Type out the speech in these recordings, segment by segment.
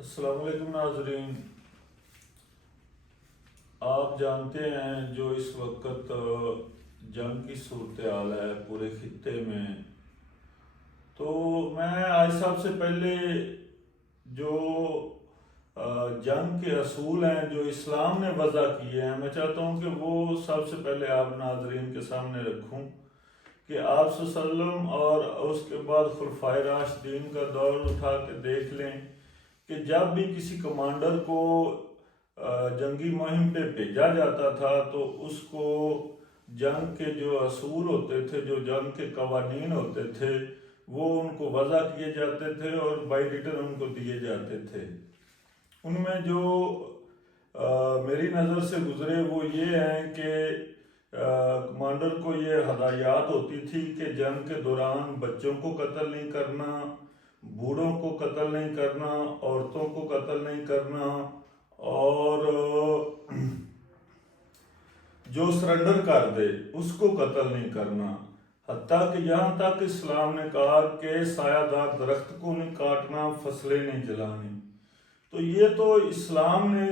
السلام علیکم ناظرین، آپ جانتے ہیں جو اس وقت جنگ کی صورتحال ہے پورے خطے میں، تو میں آج سب سے پہلے جو جنگ کے اصول ہیں جو اسلام نے وضع کیے ہیں، میں چاہتا ہوں کہ وہ سب سے پہلے آپ ناظرین کے سامنے رکھوں کہ آپ صلی اللہ علیہ وسلم اور اس کے بعد خلفائے راشدین کا دور اٹھا کے دیکھ لیں کہ جب بھی کسی کمانڈر کو جنگی مہم پہ بھیجا جاتا تھا تو اس کو جنگ کے جو اصول ہوتے تھے، جو جنگ کے قوانین ہوتے تھے، وہ ان کو وضع کیے جاتے تھے اور بائی ریٹن ان کو دیے جاتے تھے۔ ان میں جو میری نظر سے گزرے وہ یہ ہیں کہ کمانڈر کو یہ ہدایات ہوتی تھی کہ جنگ کے دوران بچوں کو قتل نہیں کرنا، بوڑھوں کو قتل نہیں کرنا، عورتوں کو قتل نہیں کرنا، اور جو سرنڈر کر دے اس کو قتل نہیں کرنا، حتیٰ کہ یہاں تک اسلام نے کہا کہ سایہ دار درخت کو نہیں کاٹنا، فصلیں نہیں جلانی۔ تو یہ تو اسلام نے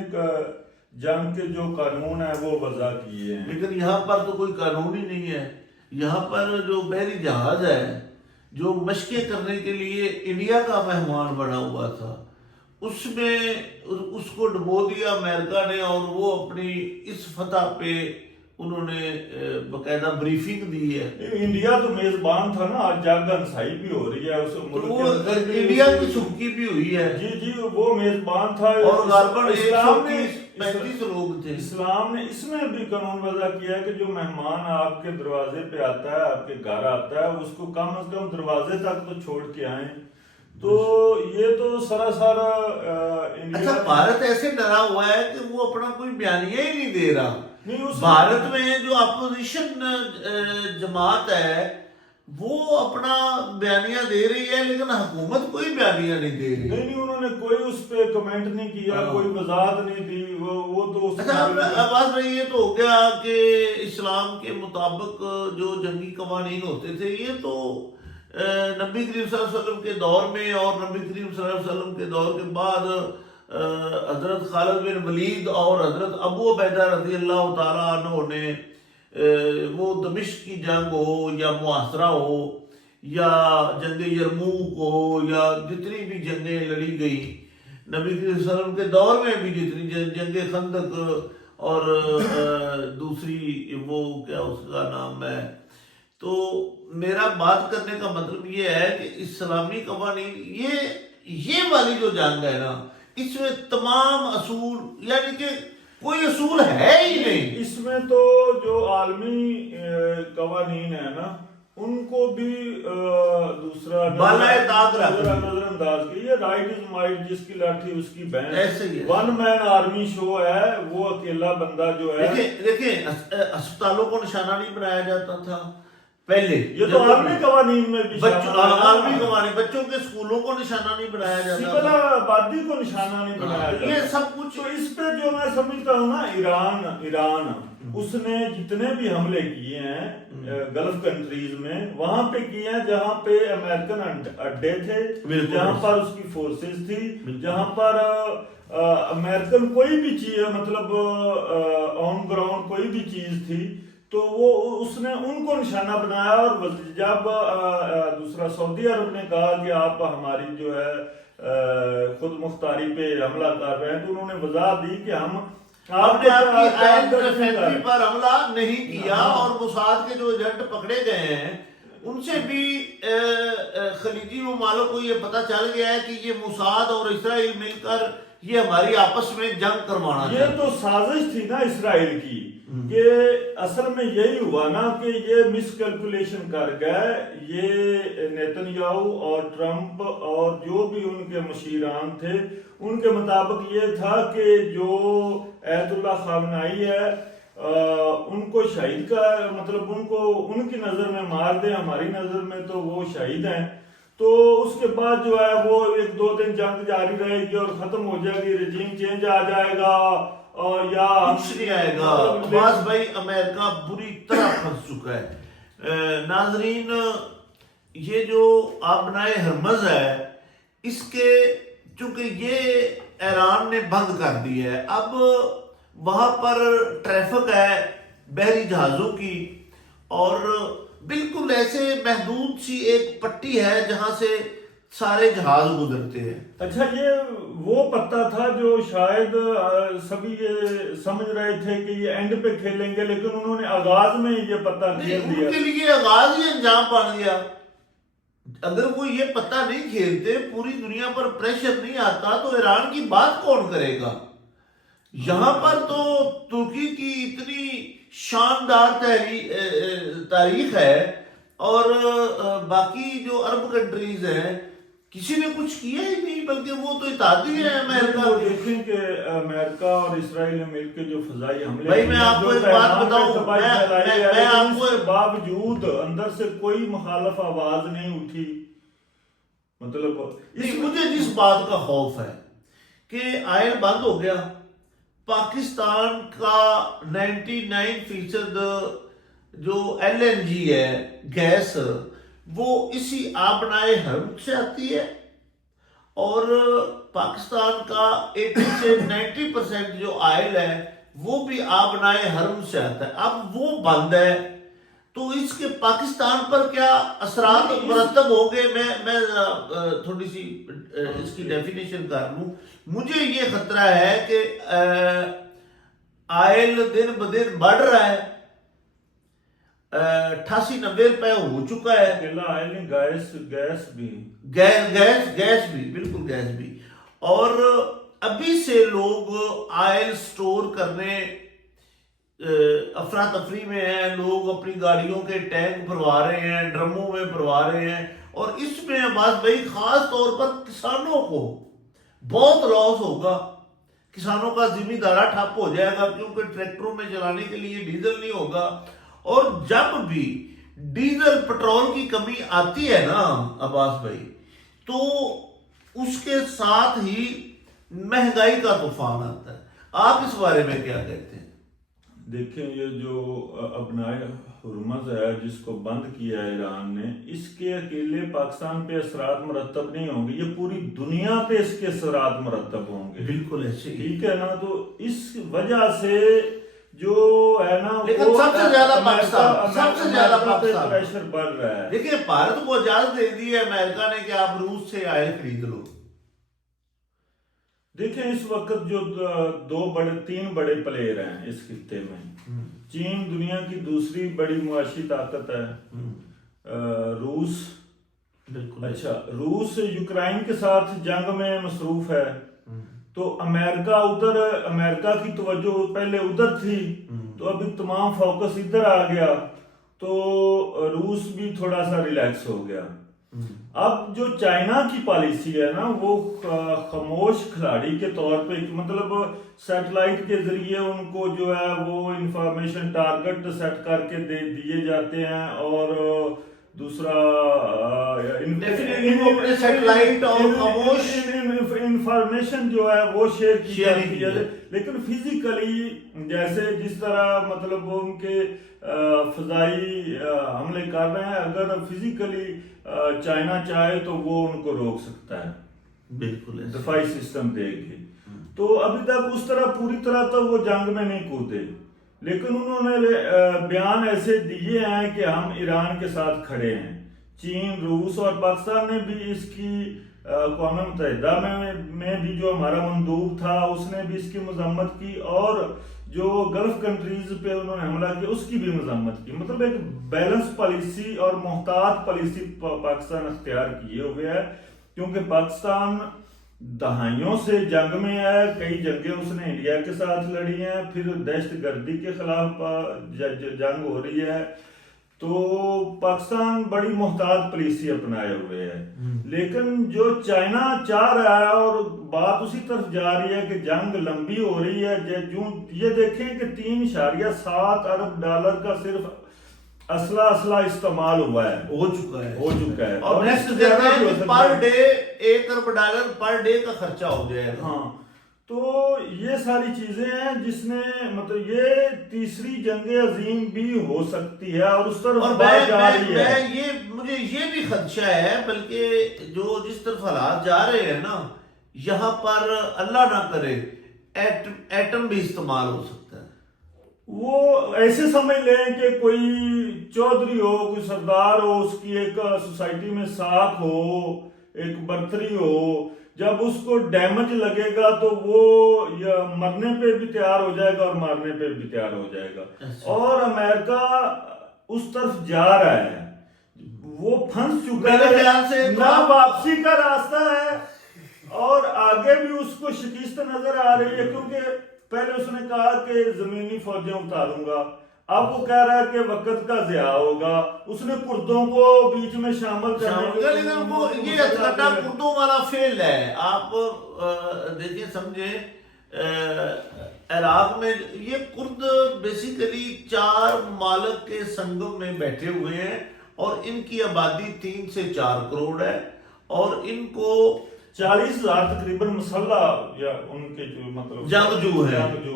جنگ کے جو قانون ہیں وہ وضع کیے ہیں، لیکن یہاں پر تو کوئی قانون ہی نہیں ہے۔ یہاں پر جو بحری جہاز ہے جو مشقیں کرنے کے لیے انڈیا کا مہمان بنا ہوا تھا، اس میں اس کو ڈبو دیا امریکہ نے، اور وہ اپنی اس فتح پہ انہوں نے باقاعدہ بریفنگ دی ہے۔ انڈیا تو میزبان تھا نا، آج جنگ انسائی بھی ہو رہی ہے اس تو ملک وہ کے اندر بھی، انڈیا کی سبکی بھی ہوئی ہے، جی وہ میزبان تھا، اور غالباً اسلام نے 135 لوگ تھے۔ اسلام نے اس میں بھی قانون وضع کیا ہے کہ جو مہمان آپ کے دروازے پہ آتا ہے، آپ کے گھر آتا ہے، اس کو کم از کم دروازے تک تو چھوڑ کے آئیں۔ تو یہ تو سراسر اچھا، بھارت ایسے ڈرا ہوا ہے کہ وہ اپنا کوئی بیانیہ ہی نہیں دے رہا۔ نہیں، بھارت میں جو اپوزیشن جماعت ہے وہ اپنا بیانیہ دے رہی ہے، لیکن حکومت کوئی بیانیہ نہیں دے رہی۔ نہیں انہوں نے کوئی اس پہ کمنٹ نہیں کیا، کوئی وضاحت نہیں دی، وہ تو اچھا عباس بھائی، یہ تو ہو گیا کہ اسلام کے مطابق جو جنگی قوانین ہوتے تھے، یہ تو نبی کریم صلی اللہ علیہ وسلم کے دور میں اور نبی کریم صلی اللہ علیہ وسلم کے دور کے بعد حضرت خالد بن ولید اور حضرت ابو عبیدہ رضی اللہ تعالیٰ عنہ نے وہ دمشق کی جنگ ہو یا محاصرہ ہو یا جنگ یرموک ہو یا جتنی بھی جنگیں لڑی گئی نبی کریم صلی اللہ علیہ وسلم کے دور میں بھی، جتنی جنگ خندق اور دوسری وہ کیا اس کا نام ہے، تو میرا بات کرنے کا مطلب یہ ہے کہ اسلامی قوانین یہ والی جو جنگ ہے نا، اس میں تمام اصول، یعنی کہ کوئی اصول ہے ہی نہیں۔ اس میں تو جو عالمی قوانین ہیں نا، ان کو بھی دوسرا بالائے طاق نظر انداز کی۔ یہ رائٹ از مائٹ، جس کی لاٹھی اس کی بہن، ایسے ہی ہے۔ ون مین آرمی شو ہے، وہ اکیلا بندہ جو ہے۔ دیکھیں اسپتالوں کو نشانہ نہیں بنایا جاتا تھا پہلے، یہ تو عالمی قوانین میں بھی عالمی قوانین، بچوں کے اسکولوں کو نشانہ نہیں بنایا جاتا سول تھا، آبادی کو نشانہ نہیں بنایا جاتا، یہ سب کچھ۔ تو اس پہ جو میں سمجھتا ہوں نا، ایران اس نے جتنے بھی حملے کیے ہیں گلف کنٹریز میں، وہاں پہ کیے ہیں جہاں پہ امریکن اڈے تھے، جہاں پر اس کی فورسز تھی، جہاں پر امریکن کوئی بھی چیز، مطلب آن گراؤنڈ کوئی بھی چیز تھی، تو وہ اس نے ان کو نشانہ بنایا۔ اور جب دوسرا سعودی عرب نے کہا کہ آپ ہماری جو ہے خود مختاری پہ حملہ کر رہے ہیں، تو انہوں نے وضاحت دی کہ ہم آپ نے آپ کی آئل ریفائنری پر حملہ نہیں کیا، اور موساد کے جو ایجنٹ پکڑے گئے ہیں ان سے بھی خلیجی ممالک کو یہ پتہ چل گیا ہے کہ یہ موساد اور اسرائیل مل کر یہ ہماری آپس میں جنگ کروانا ہے۔ یہ تو سازش تھی نا اسرائیل کی، کہ اصل میں یہی ہوا نا کہ یہ مس کیلکولیشن کر گئے، یہ نیتن یاہو اور ٹرمپ اور جو بھی ان کے مشیران تھے، ان کے مطابق یہ تھا کہ جو ایت اللہ خامنائی ہے ان کو شہید کا، مطلب ان کو ان کی نظر میں مار دیں، ہماری نظر میں تو وہ شہید ہیں۔ تو اس کے بعد جو ہے وہ 1-2 دن جنگ جاری رہے گی اور ختم ہو جائے گی، رجیم چینج آ جائے گا، اور یا کچھ نہیں آئے گا۔ عباس بھائی، امریکہ بری طرح پھنس چکا ہے۔ ناظرین، یہ جو آبنائے ہرمز ہے، اس کے چونکہ یہ ایران نے بند کر دیا ہے، اب وہاں پر ٹریفک ہے بحری جہازوں کی، اور بالکل ایسے محدود سی ایک پٹی ہے جہاں سے سارے جہاز گزرتے ہیں۔ اچھا، یہ وہ پتہ تھا جو شاید سبھی یہ سمجھ رہے تھے کہ یہ اینڈ پہ کھیلیں گے، لیکن انہوں نے آغاز میں یہ پتہ کھیل دیا۔ ان کے لیے آغاز ہی انجام بن گیا۔ اگر وہ یہ پتہ نہیں کھیلتے، پوری دنیا پر پریشر نہیں آتا، تو ایران کی بات کون کرے گا؟ یہاں پر تو ترکی کی اتنی شاندار تاریخ ہے، اور باقی جو عرب کنٹریز ہیں کسی نے کچھ کیا ہی نہیں، بلکہ وہ تو اتحادی ہے امریکہ۔ وہ دیکھیں کہ امریکہ اور اسرائیل نے مل کے جو فضائی حملے، بھائی میں آپ کو ایک بات بتاؤں، میں آپ کو باوجود اندر سے کوئی مخالف آواز نہیں اٹھی۔ مطلب مجھے جس بات کا خوف ہے کہ آئل بند ہو گیا، پاکستان کا 99% جو LNG ہے گیس، وہ اسی آبنائے حرم سے آتی ہے، اور پاکستان کا 80 سے 90% جو آئل ہے وہ بھی آبنائے حرم سے آتا ہے۔ اب وہ بند ہے تو اس کے پاکستان پر کیا اثرات مرتب ہو گئے؟ میں تھوڑی سی اس کی ڈیفینیشن کر لوں۔ مجھے یہ خطرہ ہے کہ آئل دن بدن بڑھ رہا ہے، 88-90 روپے ہو چکا ہے۔ اکیلا آئل نہیں، گیس بھی گیس بھی، بالکل گیس بھی، اور ابھی سے لوگ آئل سٹور کرنے افراتفری میں ہیں، لوگ اپنی گاڑیوں کے ٹینک بھروا رہے ہیں، ڈرموں میں بھروا رہے ہیں، اور اس میں عباس بھائی خاص طور پر کسانوں کو بہت لاس ہوگا۔ کسانوں کا زمیندارہ ٹھپ ہو جائے گا، کیونکہ ٹریکٹروں میں چلانے کے لیے ڈیزل نہیں ہوگا، اور جب بھی ڈیزل پٹرول کی کمی آتی ہے نا عباس بھائی، تو اس کے ساتھ ہی مہنگائی کا طوفان آتا ہے۔ آپ اس بارے میں کیا کہتے ہیں؟ دیکھیں، یہ جو ابنائے حرمز ہے جس کو بند کیا ہے ایران نے، اس کے اکیلے پاکستان پہ اثرات مرتب نہیں ہوں گے، یہ پوری دنیا پہ اس کے اثرات مرتب ہوں گے۔ بالکل ایسے ہی، ٹھیک ہے نا؟ تو اس وجہ سے جو ہے نا، لیکن سب سے زیادہ پاکستان پریشر بڑھ رہا ہے۔ دیکھیں، بھارت کو اجازت دے دی ہے امریکہ نے کہ آپ روس سے آئل خرید لو۔ دیکھیں، اس وقت جو تین بڑے پلیئر ہیں اس خطے میں، چین دنیا کی دوسری بڑی معاشی طاقت ہے، روس، بالکل اچھا، روس یوکرائن کے ساتھ جنگ میں مصروف ہے، تو امریکہ کی توجہ پہلے ادھر تھی، تو ابھی تمام فوکس ادھر آ گیا، تو روس بھی تھوڑا سا ریلیکس ہو گیا۔ اب جو چائنا کی پالیسی ہے نا، وہ خاموش کھلاڑی کے طور پہ، مطلب سیٹلائٹ کے ذریعے ان کو جو ہے وہ انفارمیشن ٹارگٹ سیٹ کر کے دیے جاتے ہیں، اور دوسرا سیٹلائٹ اور خاموش انفارمیشن جو ہے وہ شیئر کی جاتی ہے، لیکن فزیکلی جیسے جس طرح مطلب ان کے فضائی حملے کر رہے ہیں، اگر فزیکلی چائنا چاہے تو وہ ان کو روک سکتا ہے، بالکل دفاعی سسٹم دے گی۔ تو ابھی تک اس طرح پوری طرح تو وہ جنگ میں نہیں کودے، لیکن انہوں نے بیان ایسے دیے ہیں کہ ہم ایران کے ساتھ کھڑے ہیں۔ چین، روس اور پاکستان نے بھی اس کی اقوام متحدہ میں بھی جو ہمارا مندوب تھا اس نے بھی اس کی مذمت کی، اور جو گلف کنٹریز پہ انہوں نے حملہ کیا اس کی بھی مذمت کی۔ مطلب ایک بیلنس پالیسی اور محتاط پالیسی پاکستان اختیار کیے ہوئے ہے، کیونکہ پاکستان دہائیوں سے جنگ میں ہے، کئی جنگیں اس نے انڈیا کے ساتھ لڑی ہیں، پھر دہشت گردی کے خلاف جنگ ہو رہی ہے، تو پاکستان بڑی محتاط پالیسی اپنائے ہوئے ہے۔ لیکن جو چائنا چاہ رہا ہے اور بات اسی طرف جا رہی ہے کہ جنگ لمبی ہو رہی ہے، یہ دیکھیں کہ 3.7 ارب ڈالر کا صرف اسلحہ استعمال ہوا ہے، ہو چکا ہے، اور نیکسٹ کہتے ہیں پر ڈے 1 ارب ڈالر پر ڈے کا خرچہ ہو جائے گا۔ ہاں، تو یہ ساری چیزیں ہیں جس نے مطلب یہ تیسری جنگ عظیم بھی ہو سکتی ہے، اور اس طرف بات جا رہی ہے۔ مجھے یہ بھی خدشہ ہے، بلکہ جو جس طرف حالات جا رہے ہیں نا، یہاں پر اللہ نہ کرے ایٹم بھی استعمال ہو سکتا ہے. وہ ایسے سمجھ لیں کہ کوئی چودھری ہو، کوئی سردار ہو، اس کی ایک سوسائٹی میں ساکھ ہو، ایک برتری ہو، جب اس کو ڈیمیج لگے گا تو وہ یا مرنے پہ بھی تیار ہو جائے گا اور مارنے پہ بھی تیار ہو جائے گا. اور امریکہ اس طرف جا رہا ہے، وہ پھنس چکا میرے ہے، خیال سے نہ واپسی کا راستہ ہے اور آگے بھی اس کو شکست نظر آ رہی ہے. کیونکہ پہلے اس نے کہا کہ زمینی فوجیں اتاروں گا، اب وہ کہہ رہا ہے کہ وقت کا ضیاع ہوگا. اس نے کردوں کو بیچ میں شامل کرنے کے لیکن وہ یہ اٹلانٹا کردوں والا فیل ہے. آپ دیکھیں سمجھیں عراق میں یہ کرد بیسیکلی 4 ممالک کے سنگم میں بیٹھے ہوئے ہیں اور ان کی آبادی 3 سے 4 کروڑ ہے اور ان کو 40,000 تقریباً مسلح یا ان کے جو مطلب جنگجو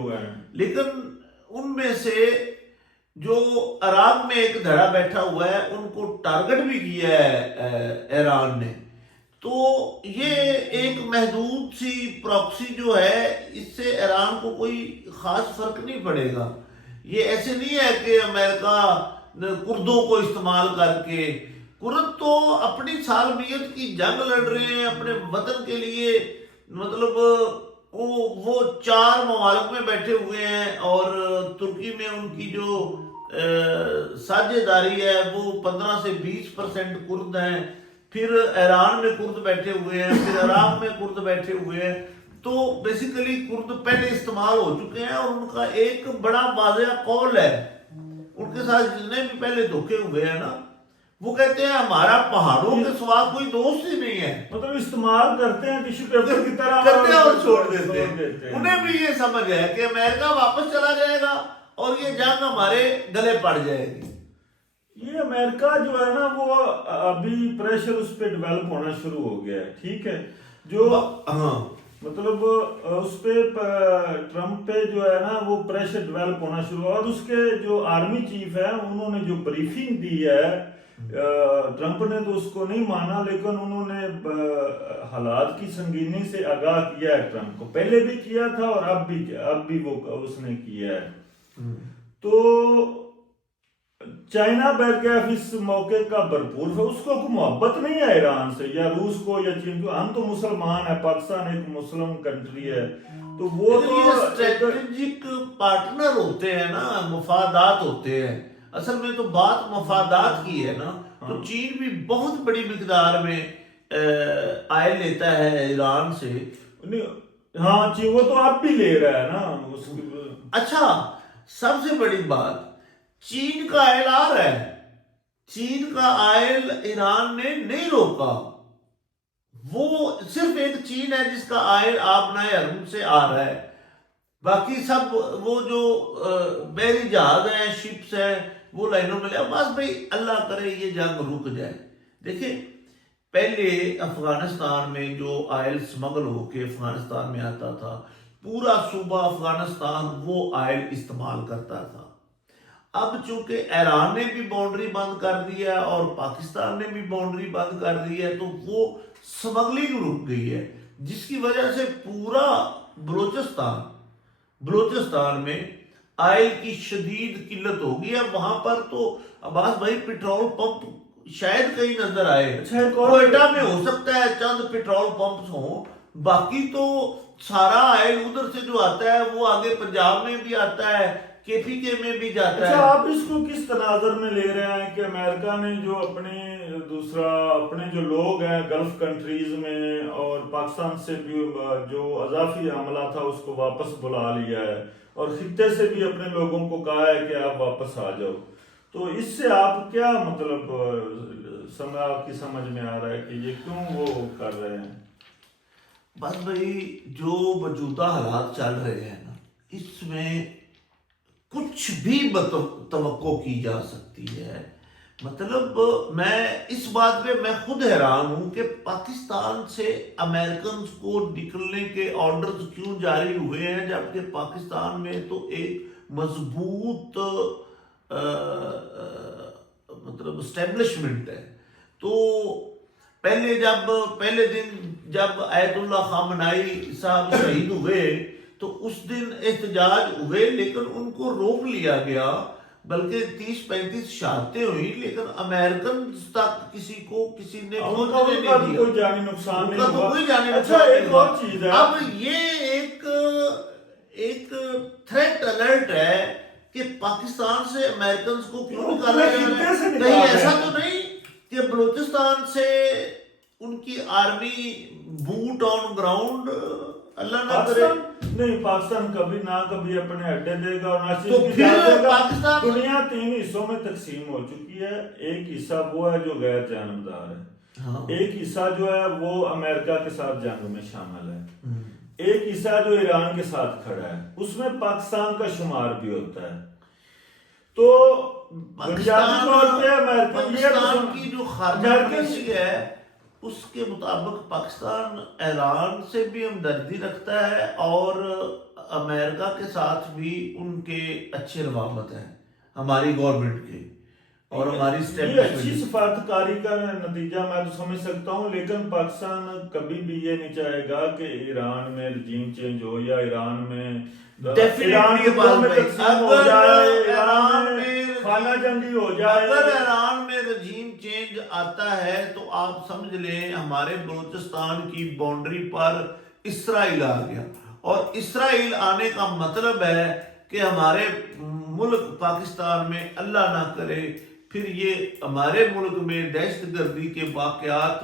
ہیں. لیکن ان میں سے جو عراق میں ایک دھڑا بیٹھا ہوا ہے ان کو ٹارگٹ بھی کیا ہے ایران نے. تو یہ ایک محدود سی پراکسی جو ہے، اس سے ایران کو کوئی خاص فرق نہیں پڑے گا. یہ ایسے نہیں ہے کہ امریکہ کردوں کو استعمال کر کے، کرد تو اپنی سالمیت کی جنگ لڑ رہے ہیں اپنے وطن کے لیے. مطلب وہ 4 ممالک میں بیٹھے ہوئے ہیں اور ترکی میں ان کی جو ساجھے داری ہے وہ 15 سے 20% کرد ہیں. پھر ایران میں کرد بیٹھے ہوئے ہیں، پھر عراق میں کرد بیٹھے ہوئے ہیں. تو بیسیکلی کرد پہلے استعمال ہو چکے ہیں اور ان کا ایک بڑا واضح قول ہے. ان کے ساتھ جتنے بھی پہلے دھوکے ہوئے ہیں نا، وہ کہتے ہیں ہمارا پہاڑوں کے سوا کوئی دوست ہی نہیں ہے. مطلب استعمال کرتے ہیں ٹیشو پیپر کی طرح کرتے ہیں اور چھوڑ دیتے ہیں. انہیں بھی یہ سمجھ ہے کہ امریکہ واپس چلا جائے گا اور یہ جنگ ہمارے گلے پڑ جائے گی. یہ امریکہ جو ہے نا وہ ابھی پریشر اس پہ ڈیولپ ہونا شروع ہو گیا ہے. ٹھیک ہے، جو مطلب اس پہ ٹرمپ پہ جو ہے نا وہ پریشر ڈیولپ ہونا شروع ہوا. اور اس کے جو آرمی چیف ہے انہوں نے جو بریفنگ دی ہے، ٹرمپ نے تو اس کو نہیں مانا لیکن انہوں نے حالات کی سنگینی سے آگاہ کیا ہے. ٹرمپ کو پہلے بھی کیا تھا اور اب بھی وہ اس نے کیا ہے. تو چائنا بیرکیف اس موقع کا بھرپور ہے. اس کو کوئی محبت نہیں ہے ایران سے یا روس کو یا چین کو. ہم تو مسلمان ہیں، پاکستان ایک مسلم کنٹری ہے. تو وہ تو اسٹریٹجک پارٹنر ہوتے ہیں نا، مفادات ہوتے ہیں. اصل میں تو بات مفادات کی ہے نا. تو چین بھی بہت بڑی مقدار میں آئل لیتا ہے ایران سے. ہاں چین وہ تو اب بھی لے رہا ہے نا. اچھا، سب سے بڑی بات چین کا آئل آ رہا ہے. چین کا آئل ایران نے نہیں روکا. وہ صرف ایک چین ہے جس کا آئل آبنائے حرم سے آ رہا ہے. باقی سب وہ جو بحری جہاز ہیں، شپس ہیں، وہ لائنوں میں لے. بس بھائی اللہ کرے یہ جنگ رک جائے. دیکھیں پہلے افغانستان میں جو آئل سمگل ہو کے افغانستان میں آتا تھا، پورا صوبہ افغانستان وہ آئل استعمال کرتا تھا. اب چونکہ ایران نے بھی باؤنڈری بند کر دی ہے اور پاکستان نے بھی باؤنڈری بند کر دی ہے، تو وہ سمگلنگ رک گئی ہے، جس کی وجہ سے پورا بلوچستان میں آئل کی شدید قلت ہو گئی ہے. وہاں پر تو عباس بھائی پٹرول پمپ شاید کہیں نظر آئے. کوئٹہ میں ہو سکتا ہے چند پٹرول پمپس ہوں، باقی تو سارا آئل ادھر سے جو آتا ہے وہ آگے پنجاب میں بھی آتا ہے، کے پی کے میں بھی جاتا ہے. اچھا، آپ اس کو کس تناظر میں لے رہے ہیں کہ امریکہ نے جو اپنے جو لوگ ہیں گلف کنٹریز میں اور پاکستان سے بھی جو اضافی حملہ تھا اس کو واپس بلا لیا ہے اور خطے سے بھی اپنے لوگوں کو کہا ہے کہ آپ واپس آ جاؤ. تو اس سے آپ کیا مطلب آپ کی سمجھ میں آ رہا ہے کہ یہ کیوں وہ کر رہے ہیں؟ بس بھائی جو موجودہ حالات چل رہے ہیں نا، اس میں کچھ بھی توقع کی جا سکتی ہے. مطلب میں اس بات پہ میں خود حیران ہوں کہ پاکستان سے امریکنز کو نکلنے کے آرڈرز کیوں جاری ہوئے ہیں، جبکہ پاکستان میں تو ایک مضبوط مطلب اسٹیبلشمنٹ ہے. تو پہلے دن جب آیت اللہ خامنائی صاحب شہید ہوئے تو اس دن احتجاج ہوئے، لیکن ان کو روک لیا گیا، بلکہ 30-35 شہادتیں ہوئی، لیکن امریکن تک کسی نے ان کا تو کوئی جانی نقصان نہیں ہوا۔ کوئی جانی اچھا نقصان ایک نہیں اور ہوا۔ چیز ہے، اب یہ ایک تھریٹ الرٹ ہے کہ پاکستان سے امریکنز کو کیوں نکالا جا رہا ہے؟ کہیں ایسا تو نہیں کہ بلوچستان سے ان کی آرمی بوٹ آن گراؤنڈ، اللہ نہ کرے۔ نہیں، پاکستان کبھی نہ کبھی اپنے اڈے دے گا اور نہ تو پھر پاکستان دنیا 3 حصوں میں تقسیم ہو چکی ہے۔ ایک حصہ وہ ہے جو غیر جانبدار ہے، ایک حصہ جو ہے وہ امریکہ کے ساتھ جنگ میں شامل ہے، ایک حصہ جو ایران کے ساتھ کھڑا ہے، اس میں پاکستان کا شمار بھی ہوتا ہے۔ تو پاکستان کی جو خارجہ پالیسی ہے اس کے مطابق پاکستان ایران سے بھی ہمدردی رکھتا ہے اور امریکہ کے ساتھ بھی ان کے اچھے روابط ہیں، ہماری گورنمنٹ کے اور ہماری یہ اچھی سفارتکاری کا نتیجہ میں تو سمجھ سکتا ہوں، لیکن پاکستان کبھی بھی یہ نہیں چاہے گا کہ ایران میں رجیم چینج ہو یا ایران میں خانہ جنگی ہو جائے۔ اگر ایران میں رجیم چینج آتا ہے تو آپ سمجھ لیں ہمارے بلوچستان کی باؤنڈری پر اسرائیل آ گیا، اور اسرائیل آنے کا مطلب ہے کہ ہمارے ملک پاکستان میں اللہ نہ کرے پھر یہ ہمارے ملک میں دہشت گردی کے واقعات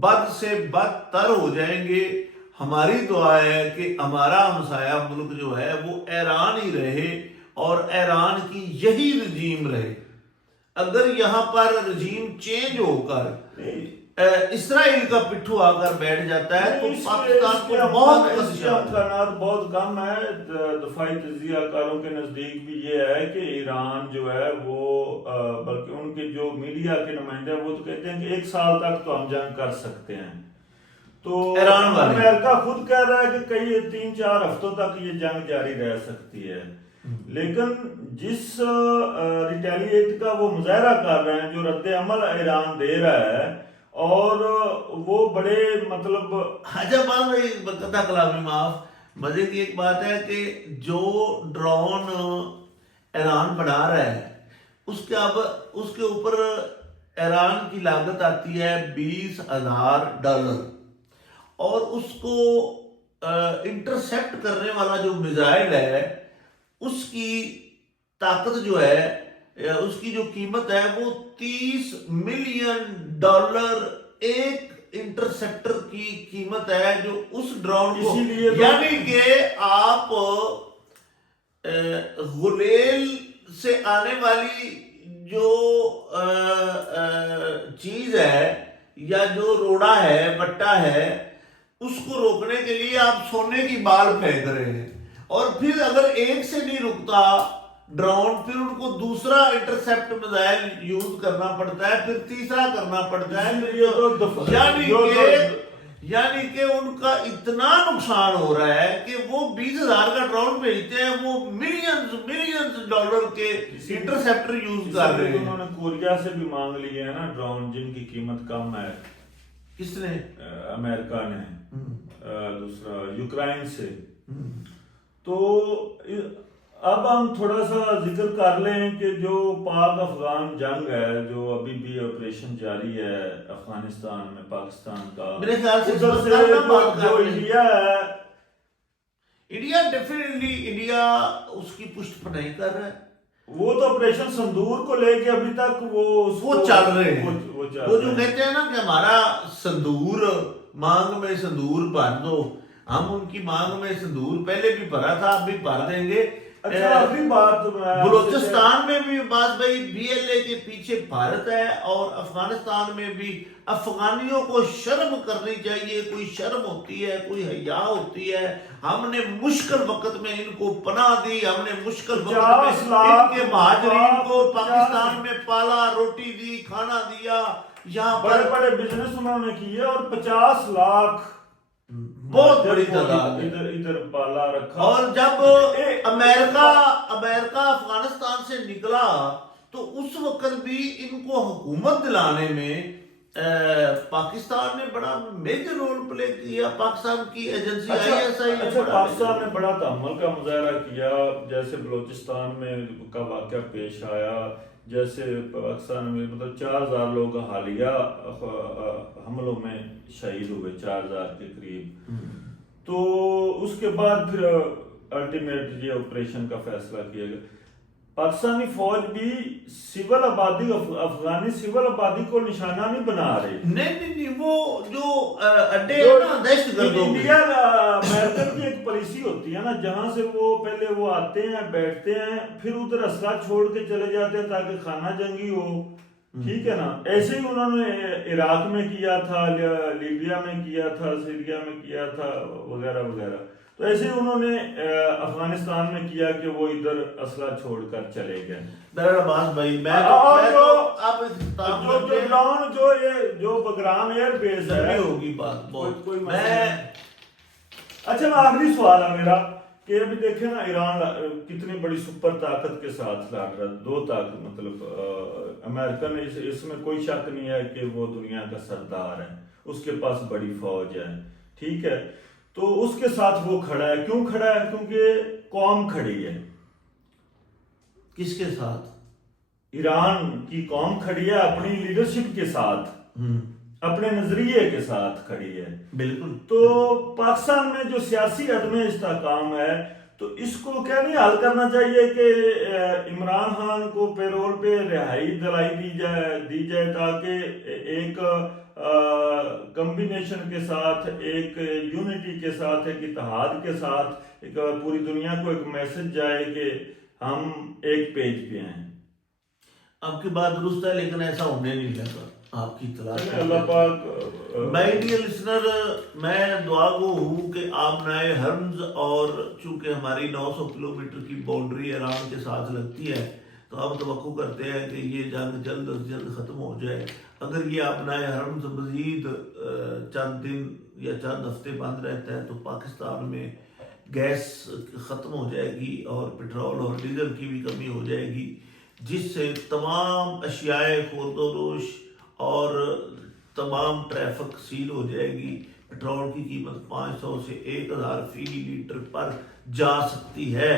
بد سے بدتر ہو جائیں گے۔ ہماری دعا ہے کہ ہمارا ہمسایہ ملک جو ہے وہ ایران ہی رہے اور ایران کی یہی رجیم رہے۔ اگر یہاں پر رجیم چینج ہو کر اسرائیل کا پٹھو آ کر بیٹھ جاتا ہے تو پاکستان کو بہت امکانات بہت کم ہے۔ دفاعی تجزیہ کاروں کے نزدیک بھی یہ ہے کہ ایران جو ہے وہ بلکہ ان کے جو میڈیا کے نمائندے ہیں وہ تو کہتے ہیں کہ 1 سال تک تو ہم جنگ کر سکتے ہیں۔ تو امریکہ خود کہہ رہا ہے کہ کئی 3-4 ہفتوں تک یہ جنگ جاری رہ سکتی ہے، لیکن جس ریٹیلیٹ کا وہ مظاہرہ کر رہے ہیں، جو رد عمل ایران دے رہا ہے، اور وہ بڑے مطلب قطع کلامی معاف، مزے کی ایک بات ہے کہ جو ڈرون ایران بنا رہا ہے اس کے اوپر ایران کی لاگت آتی ہے $20,000، اور اس کو انٹرسیپٹ کرنے والا جو میزائل ہے اس کی طاقت جو ہے، اس کی جو قیمت ہے وہ $30 ملین ایک انٹرسیپٹر کی قیمت ہے، جو اس ڈرون کو، یعنی کہ آپ غلیل سے آنے والی جو چیز ہے یا جو روڑا ہے، بٹا ہے، اس کو روکنے کے لیے آپ سونے کی بال پھینک رہے ہیں، اور پھر اگر ایک سے نہیں رکتا ڈرون، پھر ان کو دوسرا انٹرسیپٹ میزائل یوز کرنا پڑتا ہے، پھر تیسرا کرنا پڑتا ہے، یعنی کہ ان کا اتنا نقصان ہو رہا ہے کہ وہ 20,000 کا ڈرون بھیجتے ہیں، وہ ملینز ڈالر کے انٹرسیپٹر یوز کر رہے ہیں۔ انہوں نے کوریا سے بھی مانگ لیے ہیں نا ڈرون، جن کی قیمت کم ہے۔ کس نے؟ امریکہ نے۔ دوسرا یوکرائن سے۔ تو اب ہم تھوڑا سا ذکر کر لیں کہ جو پاک افغان جنگ ہے، جو ابھی بھی آپریشن جاری ہے افغانستان میں پاکستان کا، میرے خیال سے جو انڈیا ہے، انڈیا ڈیفینیٹلی انڈیا اس کی پشت پناہی کر رہا ہے۔ وہ تو آپریشن سندور کو لے کے ابھی تک وہ چل رہے ہیں، وہ جو کہتے ہیں نا کہ ہمارا سندور، مانگ میں سندور بھر دو، ہم ان کی مانگ میں سندور پہلے بھی بھرا تھا، اب بھی بھر دیں گے۔ بلوچستان میں بھی باز بھائی BLA کے پیچھے بھارت ہے، اور افغانستان میں بھی افغانیوں کو شرم کرنی چاہیے، کوئی شرم ہوتی ہے، کوئی حیا ہوتی ہے۔ ہم نے مشکل وقت میں ان کو پناہ دی، ہم نے مشکل وقت میں ان کے مہاجرین کو پاکستان میں پالا، روٹی دی، کھانا دیا، یہاں بڑے بڑے بزنس انہوں نے کیے، اور 50 لاکھ بہت بڑی تعداد ادھر پالا رکھا۔ اور جب امریکہ افغانستان سے نکلا تو اس وقت بھی ان کو حکومت دلانے میں پاکستان نے بڑا میجر رول پلے کیا، پاکستان کی ایجنسی ISI نے اچھا بڑا پاکستان نے بڑا تحمل کا مظاہرہ کیا، جیسے بلوچستان میں کا واقعہ پیش آیا، جیسے پاکستان میں مطلب 4000 لوگ حالیہ حملوں میں شہید ہوئے، 4000 کے قریب. تو اس کے بعد پھر الٹیمیٹ یہ آپریشن کا فیصلہ کیا گیا. پاکستانی فوج بھی سول آبادی، افغانی سول آبادی کو نشانہ نہیں بنا رہی. نہیں وہ جو اڈے ہیں نا دہشت گردوں کے، انڈیا امریکن کی ایک پالیسی ہوتی ہے نا، جہاں سے وہ پہلے وہ آتے ہیں، بیٹھتے ہیں، پھر ادھر اسلحہ چھوڑ کے چلے جاتے ہیں تاکہ خانہ جنگی ہو. ٹھیک ہے نا. ایسے ہی انہوں نے عراق میں کیا تھا، لیبیا میں کیا تھا، سیریا میں کیا تھا، وغیرہ وغیرہ. تو ایسے ہی انہوں نے افغانستان میں کیا کہ وہ ادھر اسلحہ چھوڑ کر چلے گئے. عباس بھائی جو بگرام ایئر بیس ہے ہوگی بات کوئی اچھا میں آخری سوال ہے میرا کہ ابھی دیکھیں نا ایران کتنی بڑی سپر طاقت کے ساتھ لڑ رہا ہے، 2 طاقت مطلب امریکن، اس میں کوئی شک نہیں ہے کہ وہ دنیا کا سردار ہے، اس کے پاس بڑی فوج ہے. ٹھیک ہے. تو اس کے ساتھ وہ کھڑا ہے. کیوں کھڑا ہے؟ کیونکہ قوم کھڑی ہے. کس کے ساتھ؟ ایران کی قوم کھڑی ہے، اپنی لیڈرشپ کے ساتھ، اپنے نظریے کے ساتھ کھڑی ہے. بالکل. تو پاکستان میں جو سیاسی عدم استحکام ہے، تو اس کو کیا نہیں حل کرنا چاہیے کہ عمران خان کو پیرول پہ رہائی دلائی دی جائے تاکہ ایک کمبینیشن کے ساتھ، ایک یونٹی کے ساتھ، ایک اتحاد کے ساتھ ایک پوری دنیا کو ایک میسج جائے کہ ہم ایک پیج پہ ہیں. آپ کی بات درست ہے، لیکن ایسا ہونے نہیں لگا. آپ کی اطلاع اللہ پاک. مائی ڈیئر لسنر، میں دعا گو ہوں کہ آپ نئے حرمز، اور چونکہ ہماری 900 کلومیٹر کی باؤنڈری ایران کے ساتھ لگتی ہے، تو ہم توقع کرتے ہیں کہ یہ جنگ جلد از جلد ختم ہو جائے. اگر یہ اپنا حرمز مزید چند دن یا چند ہفتے بند رہتا ہے تو پاکستان میں گیس ختم ہو جائے گی اور پٹرول اور ڈیزل کی بھی کمی ہو جائے گی، جس سے تمام اشیاء خورد و روش اور تمام ٹریفک سیل ہو جائے گی. پٹرول کی قیمت 500 سے 1000 فی لیٹر پر جا سکتی ہے،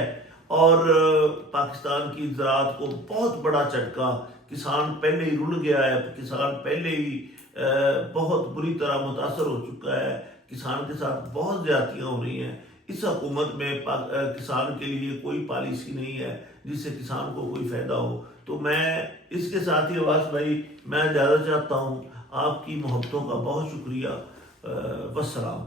اور پاکستان کی زراعت کو بہت بڑا جھٹکا. کسان پہلے ہی رل گیا ہے، کسان پہلے ہی بہت بری طرح متاثر ہو چکا ہے. کسان کے ساتھ بہت زیادتیاں ہو رہی ہیں. اس حکومت میں کسان کے لیے کوئی پالیسی نہیں ہے جس سے کسان کو کوئی فائدہ ہو. تو میں اس کے ساتھ ہی عباس بھائی میں اجازت چاہتا ہوں. آپ کی محبتوں کا بہت شکریہ. والسلام.